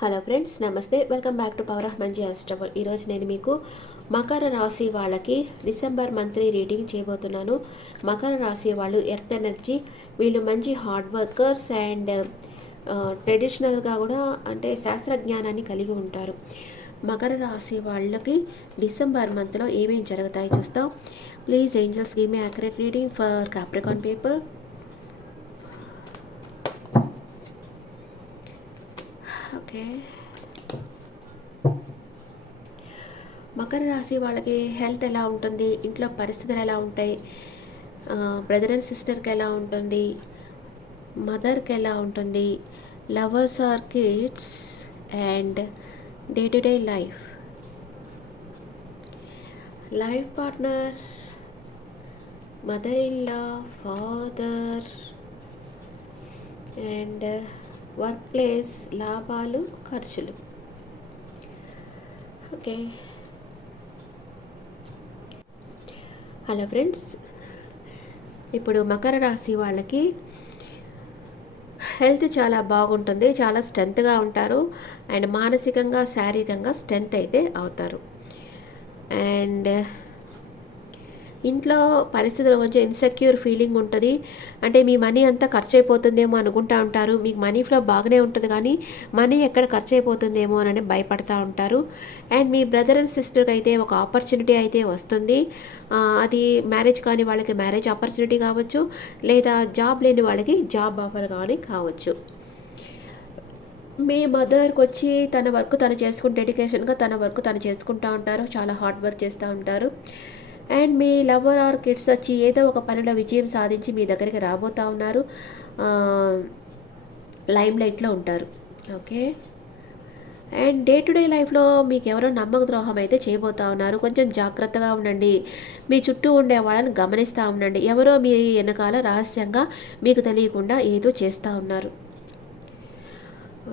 Hello friends నమస్తే. Welcome back to power of మంచి అస్ట్రబుల్ ఈరోజు నేను మీకు మకర రాశి వాళ్ళకి డిసెంబర్ మంత్లీ రీడింగ్ చేయబోతున్నాను. మకర రాశి వాళ్ళు ఎర్త్ ఎనర్జీ వీళ్ళు మంచి హార్డ్ వర్కర్స్ అండ్ ట్రెడిషనల్గా కూడా అంటే శాస్త్రజ్ఞానాన్ని కలిగి ఉంటారు. మకర రాశి వాళ్ళకి డిసెంబర్ మంత్లో ఏమేమి జరుగుతాయో చూస్తాం. Please angels give me accurate reading for Capricorn paper okay. Makar రాశి వాళ్ళకి హెల్త్ ఎలా ఉంటుంది? ఇంట్లో పరిస్థితులు ఎలా ఉంటాయి? బ్రదర్ అండ్ సిస్టర్కి ఎలా ఉంటుంది? మదర్కి ఎలా ఉంటుంది? Lovers or kids and day to day life. Life partner mother in law father and work place లాభాలు ఖర్చులు. ఓకే. హలో ఫ్రెండ్స్ ఇప్పుడు మకర రాశి వాళ్ళకి హెల్త్ చాలా బాగుంటుంది చాలా స్ట్రెంత్గా ఉంటారు అండ్ మానసికంగా శారీరకంగా స్ట్రెంత్ అయితే అవుతారు. అండ్ ఇంట్లో పరిస్థితులు కొంచెం ఇన్సెక్యూర్ ఫీలింగ్ ఉంటుంది. అంటే మీ మనీ అంతా ఖర్చు అయిపోతుందేమో అనుకుంటా ఉంటారు. మీకు మనీ ఫ్లో బాగానే ఉంటుంది కానీ మనీ ఎక్కడ ఖర్చు అయిపోతుందేమో అని భయపడతా ఉంటారు. అండ్ మీ బ్రదర్ అండ్ సిస్టర్కి అయితే ఒక ఆపర్చునిటీ అయితే వస్తుంది. అది మ్యారేజ్ కాని వాళ్ళకి మ్యారేజ్ ఆపర్చునిటీ కావచ్చు. లేదా జాబ్ లేని వాళ్ళకి జాబ్ ఆఫర్ కానీ కావచ్చు. మీ మదర్కి వచ్చి తన వర్క్ తను చేసుకుని డెడికేషన్గా తన వర్క్ తను చేసుకుంటూ ఉంటారు. చాలా హార్డ్ వర్క్ చేస్తూ ఉంటారు. అండ్ మీ లవర్ ఆర్ కిడ్స్ వచ్చి ఏదో ఒక పనిలో విజయం సాధించి మీ దగ్గరికి రాబోతూ ఉన్నారు. లైమ్ లైట్లో ఉంటారు. Okay? And day to day లైఫ్లో మీకు ఎవరో నమ్మక ద్రోహం అయితే చేయబోతా ఉన్నారు. కొంచెం జాగ్రత్తగా ఉండండి. మీ చుట్టూ ఉండే వాళ్ళని గమనిస్తూ ఉండండి. ఎవరో మీ వెనకాల రహస్యంగా మీకు తెలియకుండా ఏదో చేస్తూ ఉన్నారు.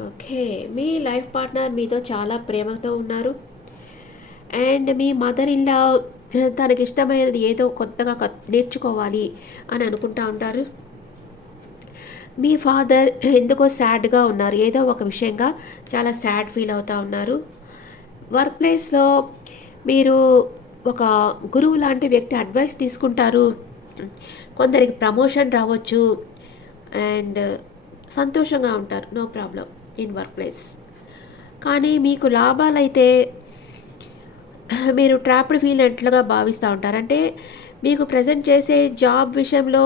ఓకే? మీ లైఫ్ పార్ట్నర్ మీతో చాలా ప్రేమతో ఉన్నారు. అండ్ మీ మదర్ ఇల్లా తనకి ఇష్టమైనది ఏదో కొత్తగా నేర్చుకోవాలి అని అనుకుంటా ఉంటారు. మీ ఫాదర్ ఎందుకో సాడ్గా ఉన్నారు. ఏదో ఒక విషయంగా చాలా సాడ్ ఫీల్ అవుతూ ఉన్నారు. వర్క్ ప్లేస్లో మీరు ఒక గురువు లాంటి వ్యక్తి అడ్వైస్ తీసుకుంటారు. కొందరికి ప్రమోషన్ రావచ్చు. అండ్ సంతోషంగా ఉంటారు. No problem in work place కానీ మీకు లాభాలైతే మీరు ట్రాప్డ్ ఫీల్ అయినట్లుగా భావిస్తూ ఉంటారు? అంటే మీకు ప్రజెంట్ చేసే జాబ్ విషయంలో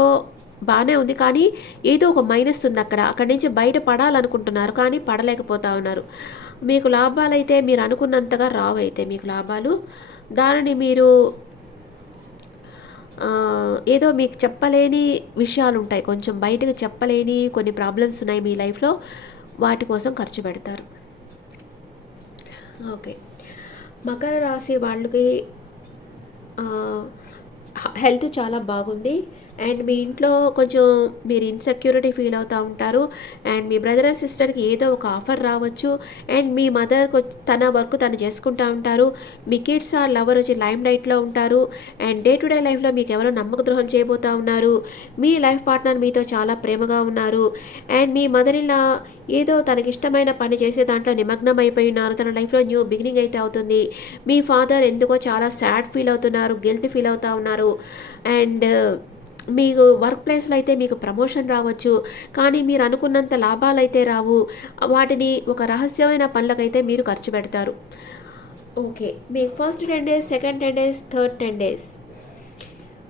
బాగానే ఉంది కానీ ఏదో ఒక మైనస్ ఉంది అక్కడ. అక్కడి నుంచి బయట పడాలనుకుంటున్నారు కానీ పడలేకపోతా ఉన్నారు. మీకు లాభాలు అయితే మీరు అనుకున్నంతగా రావు అయితే మీకు లాభాలు. దానిని మీరు ఏదో మీకు చెప్పలేని విషయాలు ఉంటాయి కొంచెం బయటకు చెప్పలేని కొన్ని ప్రాబ్లమ్స్ ఉన్నాయి మీ లైఫ్లో. వాటి కోసం ఖర్చు పెడతారు. ఓకే. మకర రాశి వాళ్ళకి హెల్త్ చాలా బాగుంది. అండ్ మీ ఇంట్లో కొంచెం మీరు ఇన్సెక్యూరిటీ ఫీల్ అవుతూ ఉంటారు. అండ్ మీ బ్రదర్ అండ్ సిస్టర్కి ఏదో ఒక ఆఫర్ రావచ్చు. అండ్ మీ మదర్ తన వర్క్ తను చేసుకుంటూ ఉంటారు. మీ కిడ్స్ ఆర్ లవర్ వచ్చి లైమ్ లైట్లో ఉంటారు. అండ్ డే టు డే లైఫ్లో మీకు ఎవరో నమ్మక ద్రోహం చేయబోతూ ఉన్నారు. మీ లైఫ్ పార్ట్నర్ మీతో చాలా ప్రేమగా ఉన్నారు. అండ్ మీ మదర్ ఇలా ఏదో తనకి ఇష్టమైన పని చేసే దాంట్లో నిమగ్నం అయిపోయి ఉన్నారు. తన లైఫ్లో న్యూ బిగినింగ్ అయితే అవుతుంది. మీ ఫాదర్ ఎందుకో చాలా సాడ్ ఫీల్ అవుతున్నారు. గెల్త్ ఫీల్ అవుతూ ఉన్నారు. అండ్ మీకు వర్క్ ప్లేస్లో అయితే మీకు ప్రమోషన్ రావచ్చు. కానీ మీరు అనుకున్నంత లాభాలు అయితే రావు. వాటిని ఒక రహస్యమైన పనులకైతే మీరు ఖర్చు పెడతారు. ఓకే. మీ first ten days second ten days third ten days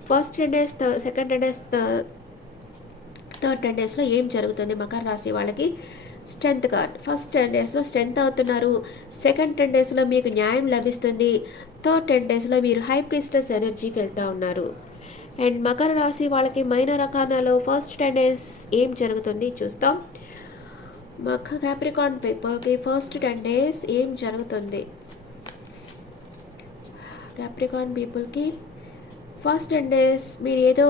first ten days second ten days third ten డేస్లో ఏం జరుగుతుంది? మకర రాశి వాళ్ళకి స్ట్రెంత్ కార్డ్ ఫస్ట్ టెన్ డేస్లో స్ట్రెంత్ అవుతున్నారు. సెకండ్ టెన్ డేస్లో మీకు న్యాయం లభిస్తుంది. థర్డ్ టెన్ డేస్లో మీరు హై ప్రిస్టస్ ఎనర్జీకి వెళ్తూ ఉన్నారు. అండ్ మకర రాశి వాళ్ళకి మైనర్ రకాలలో ఫస్ట్ టెన్ డేస్ ఏం జరుగుతుంది చూస్తాం. మక క్యాప్రికాన్ పీపుల్కి ఫస్ట్ టెన్ డేస్ ఏం జరుగుతుంది? క్యాప్రికాన్ పీపుల్కి ఫస్ట్ టెన్ డేస్ మీరు ఏదో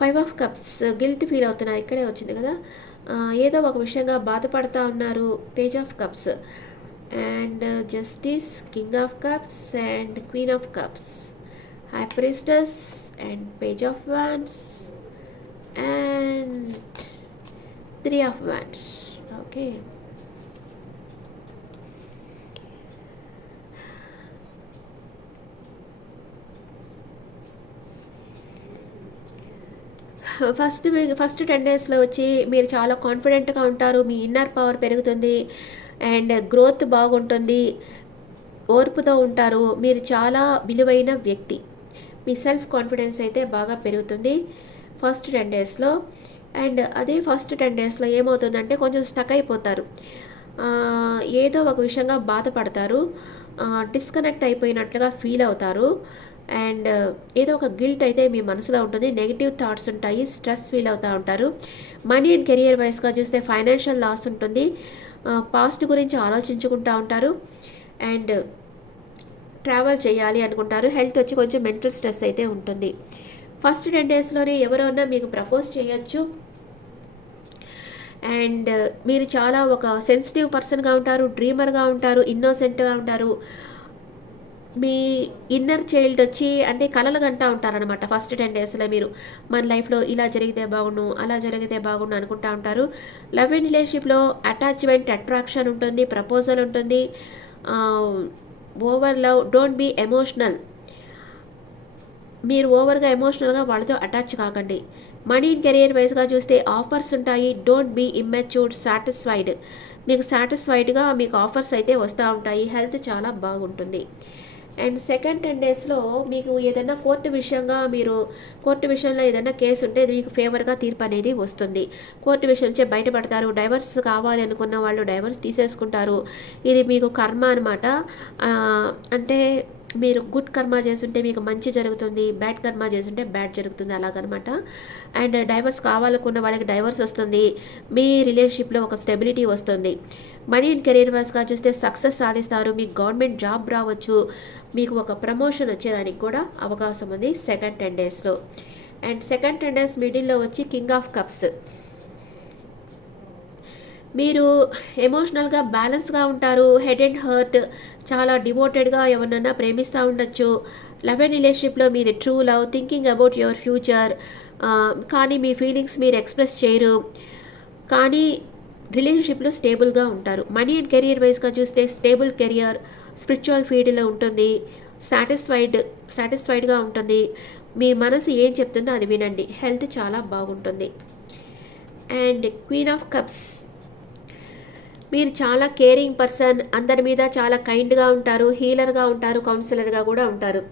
five of cups guilt feel అవుతున్నారు ఇక్కడే వచ్చింది కదా. ఏదో ఒక విషయంగా బాధపడుతూ ఉన్నారు page of cups and justice king of cups and queen of cups high priestess and page of wands and three of wands okay first first ten డేస్లో వచ్చి మీరు చాలా కాన్ఫిడెంట్గా ఉంటారు. మీ ఇన్నర్ పవర్ పెరుగుతుంది. అండ్ గ్రోత్ బాగుంటుంది. ఓర్పుతో ఉంటారు. మీరు చాలా విలువైన వ్యక్తి. మీ సెల్ఫ్ కాన్ఫిడెన్స్ అయితే బాగా పెరుగుతుంది ఫస్ట్ టెన్ డేస్లో అండ్ అదే ఫస్ట్ టెన్ డేస్లో ఏమవుతుందంటే కొంచెం స్టక్ అయిపోతారు. ఏదో ఒక విషయంగా బాధపడతారు. డిస్కనెక్ట్ అయిపోయినట్లుగా ఫీల్ అవుతారు. అండ్ ఏదో ఒక గిల్ట్ అయితే మీ మనసులో ఉంటుంది. నెగిటివ్ థాట్స్ ఉంటాయి. స్ట్రెస్ ఫీల్ అవుతూ ఉంటారు. మనీ అండ్ కెరియర్ వైస్గా చూస్తే ఫైనాన్షియల్ లాస్ ఉంటుంది. పాస్ట్ గురించి ఆలోచించుకుంటూ ఉంటారు. అండ్ ట్రావెల్ చేయాలి అనుకుంటారు. హెల్త్ వచ్చి కొంచెం మెంటల్ స్ట్రెస్ అయితే ఉంటుంది. ఫస్ట్ టెన్ డేస్లోనే ఎవరైనా మీకు ప్రపోజ్ చేయొచ్చు. అండ్ మీరు చాలా ఒక సెన్సిటివ్ పర్సన్గా ఉంటారు డ్రీమర్గా ఉంటారు ఇన్నోసెంట్గా ఉంటారు. మీ ఇన్నర్ చైల్డ్ వచ్చి అంటే కలలు గంటా ఉంటారనమాట ఫస్ట్ టెన్ డేస్లో మీరు. మన లైఫ్లో ఇలా జరిగితే బాగుండు అలా జరిగితే బాగుండు అనుకుంటా ఉంటారు. లవ్ అండ్ రిలేషన్షిప్లో అటాచ్మెంట్ అట్రాక్షన్ ఉంటుంది ప్రపోజల్ ఉంటుంది. Over love don't be emotional. మీరు ఓవర్గా ఎమోషనల్గా వాళ్ళతో అటాచ్ కాకండి. మనీ అండ్ కెరియర్ వైజ్గా చూస్తే ఆఫర్స్ ఉంటాయి. Don't be immatured satisfied. మీకు సాటిస్ఫైడ్గా మీకు ఆఫర్స్ అయితే వస్తూ ఉంటాయి. హెల్త్ చాలా బాగుంటుంది. అండ్ సెకండ్ టెన్ డేస్లో మీకు ఏదైనా కోర్టు విషయంగా మీరు కోర్టు విషయంలో ఏదైనా కేసు ఉంటే ఇది మీకు ఫేవర్గా తీర్పు అనేది వస్తుంది. కోర్టు విషయం నుంచి బయటపడతారు. డైవర్స్ కావాలి అనుకున్న వాళ్ళు డైవర్స్ తీసేసుకుంటారు. ఇది మీకు కర్మ అనమాట అంటే మీరు గుడ్ కర్మ చేస్తుంటే మీకు మంచి జరుగుతుంది బ్యాడ్ కర్మ చేస్తుంటే బ్యాడ్ జరుగుతుంది అలాగనమాట. అండ్ డైవర్స్ కావాలనుకున్న వాళ్ళకి డైవర్స్ వస్తుంది. మీ రిలేషన్షిప్లో ఒక స్టెబిలిటీ వస్తుంది. మనీ అండ్ కెరీర్ వైజ్గా చూస్తే సక్సెస్ సాధిస్తారు. మీకు గవర్నమెంట్ జాబ్ రావచ్చు. మీకు ఒక ప్రమోషన్ వచ్చేదానికి కూడా అవకాశం ఉంది సెకండ్ టెన్ డేస్లో. అండ్ సెకండ్ టెన్ డేస్ మిడిల్లో వచ్చి కింగ్ ఆఫ్ కప్స్. మీరు ఎమోషనల్గా బ్యాలెన్స్గా ఉంటారు. హెడ్ అండ్ హర్ట్ చాలా డివోటెడ్గా ఎవరినన్నా ప్రేమిస్తూ ఉండొచ్చు. లవ్ అండ్ రిలేషన్షిప్లో మీది true love thinking about your future. కానీ మీ ఫీలింగ్స్ మీరు ఎక్స్ప్రెస్ చేయరు. కానీ రిలేషన్షిప్లో స్టేబుల్గా ఉంటారు. మనీ అండ్ కెరియర్ వైజ్గా చూస్తే స్టేబుల్ కెరియర్ స్పిరిచువల్ ఫీల్డ్లో ఉంటుంది. సాటిస్ఫైడ్ సాటిస్ఫైడ్గా ఉంటుంది. మీ మనసు ఏం చెప్తుందో అది వినండి. హెల్త్ చాలా బాగుంటుంది. And queen of cups. మీరు చాలా కేరింగ్ పర్సన్ అందరి మీద చాలా కైండ్గా ఉంటారు హీలర్గా ఉంటారు కౌన్సిలర్గా కూడా ఉంటారు.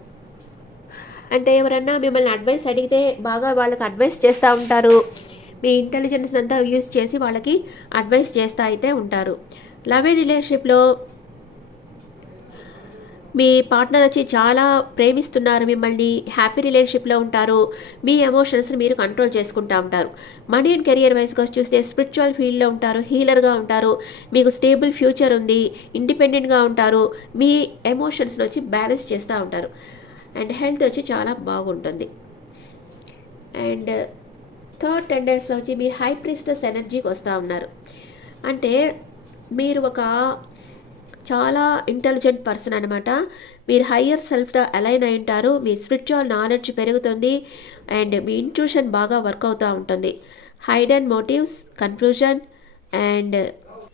అంటే ఎవరన్నా మిమ్మల్ని అడ్వైస్ అడిగితే బాగా వాళ్ళకి అడ్వైస్ చేస్తూ ఉంటారు. మీ ఇంటెలిజెన్స్ అంతా యూజ్ చేసి వాళ్ళకి అడ్వైస్ చేస్తూ అయితే ఉంటారు. లవ్ అండ్ రిలేషన్షిప్లో మీ పార్ట్నర్ వచ్చి చాలా ప్రేమిస్తున్నారు మిమ్మల్ని హ్యాపీ రిలేషన్షిప్లో ఉంటారు మీ ఎమోషన్స్ని మీరు కంట్రోల్ చేసుకుంటూ ఉంటారు. మనీ అండ్ కెరియర్ వైస్గా చూస్తే స్పిరిచువల్ ఫీల్డ్లో ఉంటారు హీలర్గా ఉంటారు మీకు స్టేబుల్ ఫ్యూచర్ ఉంది ఇండిపెండెంట్గా ఉంటారు మీ ఎమోషన్స్ని వచ్చి బ్యాలెన్స్ చేస్తూ ఉంటారు. అండ్ హెల్త్ వచ్చి చాలా బాగుంటుంది. అండ్ థర్డ్ టెన్ డేస్లో వచ్చి మీరు హై ప్రిస్టస్ ఎనర్జీకి వస్తూ ఉన్నారు. అంటే మీరు ఒక చాలా ఇంటెలిజెంట్ పర్సన్ అనమాట మీరు హయ్యర్ సెల్ఫ్తో అలైన్ అయి ఉంటారు. మీ స్పిరిచువల్ నాలెడ్జ్ పెరుగుతుంది అండ్ మీ ఇంట్యూషన్ బాగా వర్క్ అవుతూ ఉంటుంది. Hidden motives confusion and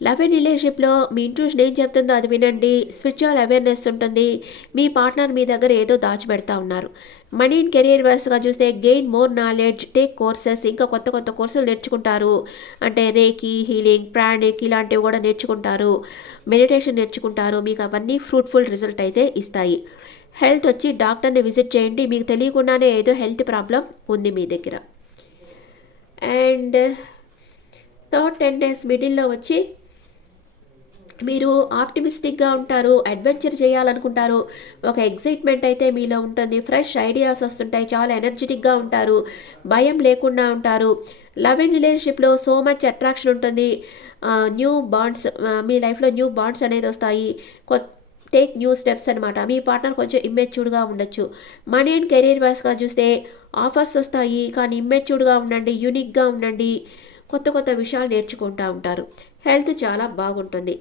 love and రిలేషన్షిప్లో మీ ఇంట్యూషన్ ఏం చెప్తుందో అది వినండి. స్పిరిచువల్ అవేర్నెస్ ఉంటుంది. మీ పార్ట్నర్ మీ దగ్గర ఏదో దాచిపెడతా ఉన్నారు. మనీ ఇన్ కెరియర్ వైస్గా చూస్తే gain more knowledge take courses ఇంకా కొత్త కొత్త కోర్సులు నేర్చుకుంటారు. అంటే రేకి హీలింగ్ ప్రాణిక్ ఇలాంటివి కూడా నేర్చుకుంటారు. మెడిటేషన్ నేర్చుకుంటారు. మీకు అవన్నీ ఫ్రూట్ఫుల్ రిజల్ట్ అయితే ఇస్తాయి. హెల్త్ వచ్చి డాక్టర్ని విజిట్ చేయండి. మీకు తెలియకుండానే ఏదో హెల్త్ ప్రాబ్లం ఉంది మీ దగ్గర. అండ్ థర్డ్ టెన్ డేస్ మిడిల్లో వచ్చి మీరు ఆప్టిమిస్టిక్గా ఉంటారు అడ్వెంచర్ చేయాలనుకుంటారు ఒక ఎగ్జైట్మెంట్ అయితే మీలో ఉంటుంది ఫ్రెష్ ఐడియాస్ వస్తుంటాయి చాలా ఎనర్జెటిక్గా ఉంటారు భయం లేకుండా ఉంటారు. లవ్ అండ్ రిలేషన్షిప్లో సో మచ్ అట్రాక్షన్ ఉంటుంది. న్యూ బాండ్స్ మీ లైఫ్లో న్యూ బాండ్స్ అనేది వస్తాయి. కొత్త టేక్ న్యూ స్టెప్స్ అనమాట మీ పార్ట్నర్ కొంచెం ఇమ్మెచ్యూర్డ్గా ఉండొచ్చు. మనీ అండ్ కెరీర్ వైస్గా చూస్తే ఆఫర్స్ వస్తాయి కానీ ఇమ్మెచ్యూర్డ్గా ఉండండి యూనిక్గా ఉండండి. కొత్త కొత్త విషయాలు నేర్చుకుంటూ ఉంటారు. హెల్త్ చాలా బాగుంటుంది.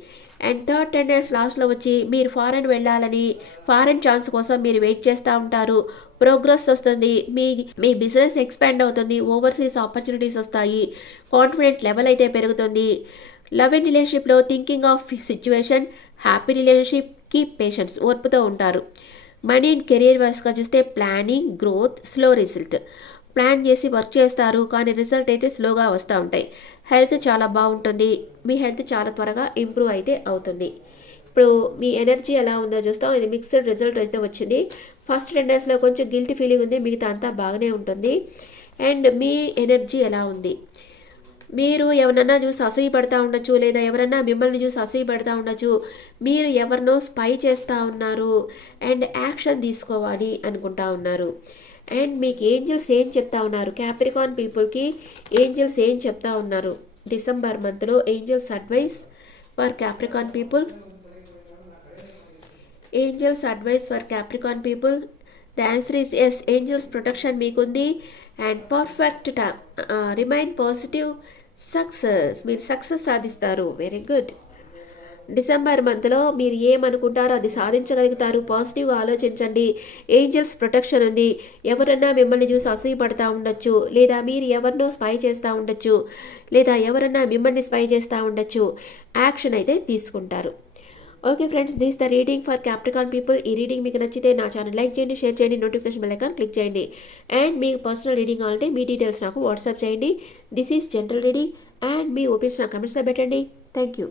అండ్ థర్డ్ టెన్ డేస్ లాస్ట్లో వచ్చి మీరు ఫారెన్ వెళ్ళాలని ఫారెన్ ఛాన్స్ కోసం మీరు వెయిట్ చేస్తూ ఉంటారు. ప్రోగ్రెస్ వస్తుంది. మీ మీ బిజినెస్ ఎక్స్పాండ్ అవుతుంది. ఓవర్సీస్ ఆపర్చునిటీస్ వస్తాయి. కాన్ఫిడెంట్ లెవెల్ అయితే పెరుగుతుంది. లవ్ అండ్ రిలేషన్షిప్లో thinking of situation happy relationship keep patience ఓర్పుతో ఉంటారు. మనీ అండ్ కెరీర్ వైస్గా చూస్తే planning growth slow result. Plan చేసి వర్క్ చేస్తారు కానీ రిజల్ట్ అయితే స్లోగా వస్తూ ఉంటాయి. హెల్త్ చాలా బాగుంటుంది. మీ హెల్త్ చాలా త్వరగా ఇంప్రూవ్ అయితే అవుతుంది. ఇప్పుడు మీ ఎనర్జీ ఎలా ఉందో చూస్తాం. ఇది మిక్స్డ్ రిజల్ట్ అయితే వచ్చింది. ఫస్ట్ టెన్ డేస్లో కొంచెం గిల్టీ ఫీలింగ్ ఉంది. మిగతా అంతా బాగానే ఉంటుంది. అండ్ మీ ఎనర్జీ ఎలా ఉంది? మీరు ఎవరన్నా చూసి అసూయ పడతా ఉండొచ్చు లేదా ఎవరన్నా మిమ్మల్ని చూసి అసూయ పడతా ఉండొచ్చు. మీరు ఎవరినో స్పై చేస్తూ ఉన్నారు. అండ్ యాక్షన్ తీసుకోవాలి అనుకుంటా ఉన్నారు. అండ్ మీకు ఏంజల్స్ ఏం చెప్తా ఉన్నారు? క్యాప్రికాన్ పీపుల్కి ఏంజల్స్ ఏం చెప్తా ఉన్నారు? డిసెంబర్ మంత్లో angels advice for Capricorn people angels advice for Capricorn people the answer is yes angels protection మీకుంది. And perfect to remain positive success మీరు సక్సెస్ సాధిస్తారు. వెరీ గుడ్ డిసెంబర్ మంత్లో మీరు ఏమనుకుంటారో అది సాధించగలుగుతారు. పాజిటివ్గా ఆలోచించండి. ఏంజల్స్ ప్రొటెక్షన్ ఉంది. ఎవరన్నా మిమ్మల్ని చూసి అసూయ పడతా ఉండొచ్చు. లేదా మీరు ఎవరినో స్పై చేస్తూ ఉండొచ్చు. లేదా ఎవరన్నా మిమ్మల్ని స్పై చేస్తూ ఉండొచ్చు. యాక్షన్ అయితే తీసుకుంటారు. Okay friends this the reading for Capricorn people ఈ రీడింగ్ మీకు నచ్చితే నా ఛానల్ లైక్ చేయండి షేర్ చేయండి నోటిఫికేషన్ బెల్ ఐకాన్ క్లిక్ చేయండి. అండ్ మీకు పర్సనల్ రీడింగ్ కావాలంటే మీ డీటెయిల్స్ నాకు వాట్సాప్ చేయండి. This is general reading and me opinions నా కమెంట్స్లో పెట్టండి. Thank you.